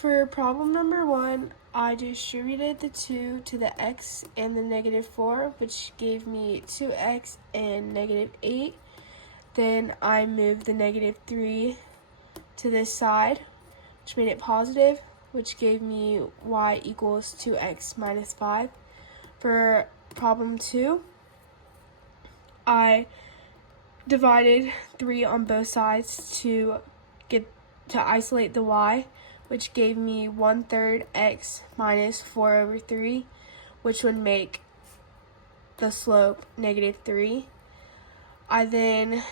For problem number 1, I distributed the 2 to the x and the -4, which gave me 2x and -8. Then I moved the -3 to this side, which made it positive, which gave me y equals 2x minus 5. For problem 2, I divided 3 on both sides to isolate the y, which gave me 1/3 x minus 4/3, which would make the slope -3. I then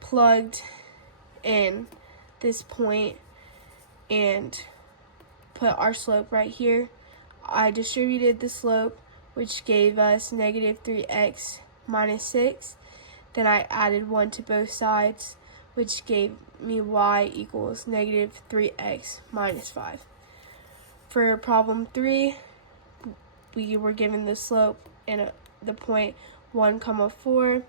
plugged in this point and put our slope right here. I distributed the slope, which gave us -3x minus 6. Then I added 1 to both sides, which gave me y equals -3x minus 5. For problem 3, we were given the slope and the point 1, 4.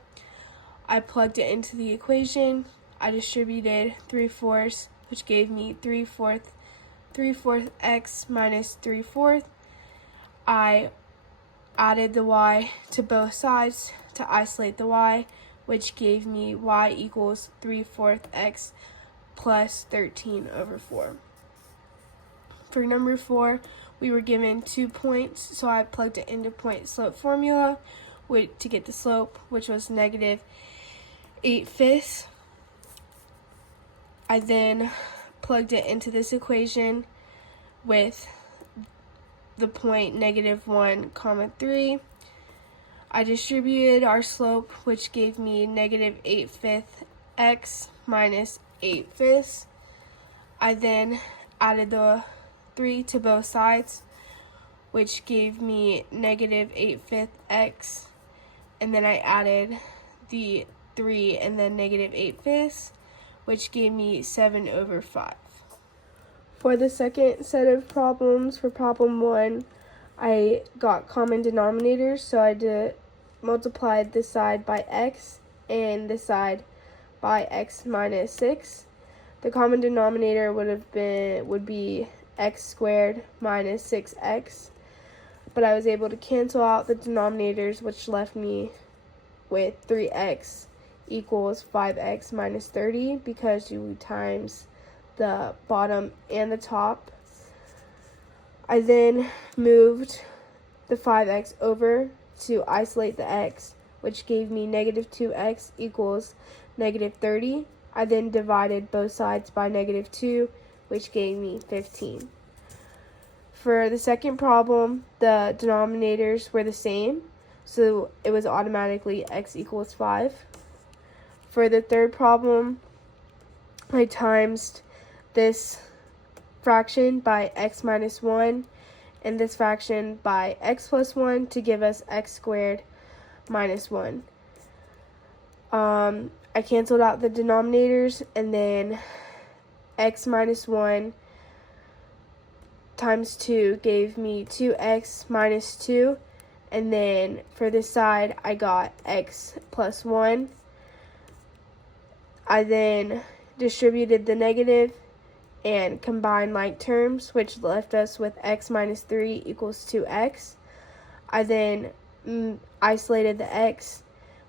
I plugged it into the equation. I distributed 3/4, which gave me 3/4 x minus 3/4. I added the y to both sides to isolate the y, which gave me y equals 3/4 x plus 13/4. For number 4, we were given 2 points, so I plugged it into point slope formula to get the slope, which was -8/5. I then plugged it into this equation with the point -1, 3. I distributed our slope, which gave me -8/5 x minus 8/5. I then added the 3 to both sides, which gave me -8/5 x, and then I added the 3 and then -8/5, which gave me 7/5. For the second set of problems, for problem 1, I got common denominators, so I multiplied this side by x and this side by x minus 6. The common denominator would be x squared minus 6x, but I was able to cancel out the denominators, which left me with 3x equals 5x minus 30 because you times the bottom and the top. I then moved the 5x over to isolate the x, which gave me -2x equals -30. I then divided both sides by -2, which gave me 15. For the second problem, the denominators were the same, so it was automatically x equals 5. For the third problem, I times this fraction by x minus 1 and this fraction by x plus 1 to give us x squared minus 1. I canceled out the denominators, and then x minus 1 times 2 gave me 2x minus 2, and then for this side I got x plus 1. I then distributed the negative and combined like terms, which left us with x minus 3 equals 2x. I then isolated the x,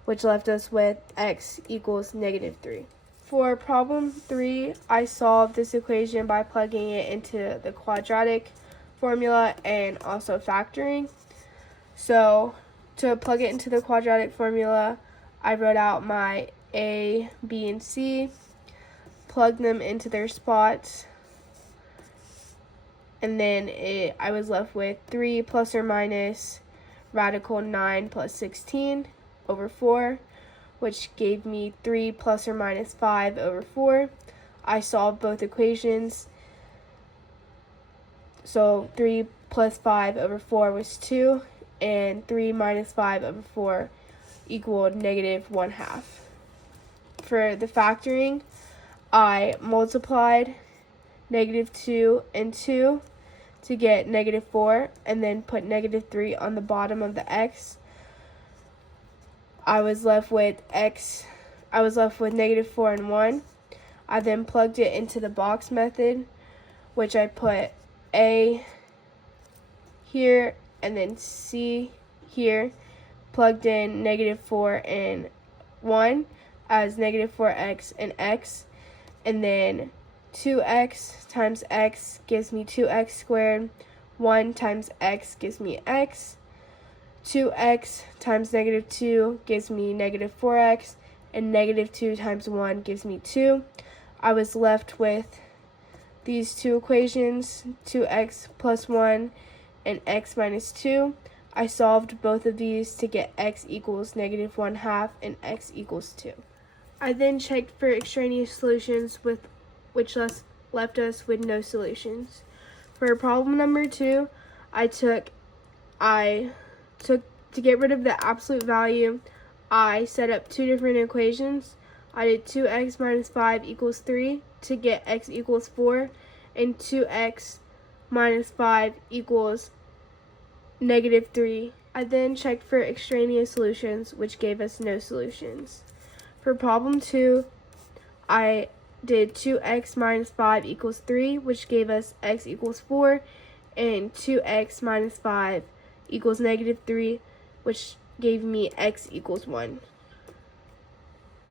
which left us with x equals -3. For problem 3, I solved this equation by plugging it into the quadratic formula and also factoring. So to plug it into the quadratic formula, I wrote out my a, b, and c, plugged them into their spots, and then I was left with 3 plus or minus radical 9 plus 16 over 4, which gave me 3 plus or minus 5 over 4. I solved both equations, so 3 plus 5 over 4 was 2, and 3 minus 5 over 4 equaled -1/2. For the factoring, I multiplied -2 and 2 to get -4, and then put -3 on the bottom of the x. I was left with -4 and 1. I then plugged it into the box method, which I put A here and then C here, plugged in -4 and 1 as -4x and x, and then 2x times x gives me 2x squared, 1 times x gives me x, 2x times -2 gives me -4x, and -2 times 1 gives me 2. I was left with these two equations, 2x plus 1 and x minus 2. I solved both of these to get x equals -1/2 and x equals 2. I then checked for extraneous solutions which left us with no solutions. For problem number 2, I took to get rid of the absolute value, I set up two different equations. I did 2x minus 5 equals 3 to get x equals 4, and 2x minus 5 equals -3. I then checked for extraneous solutions, which gave us no solutions. For problem 2, I did 2x minus 5 equals 3, which gave us x equals 4, and 2x minus 5 equals -3, which gave me x equals 1.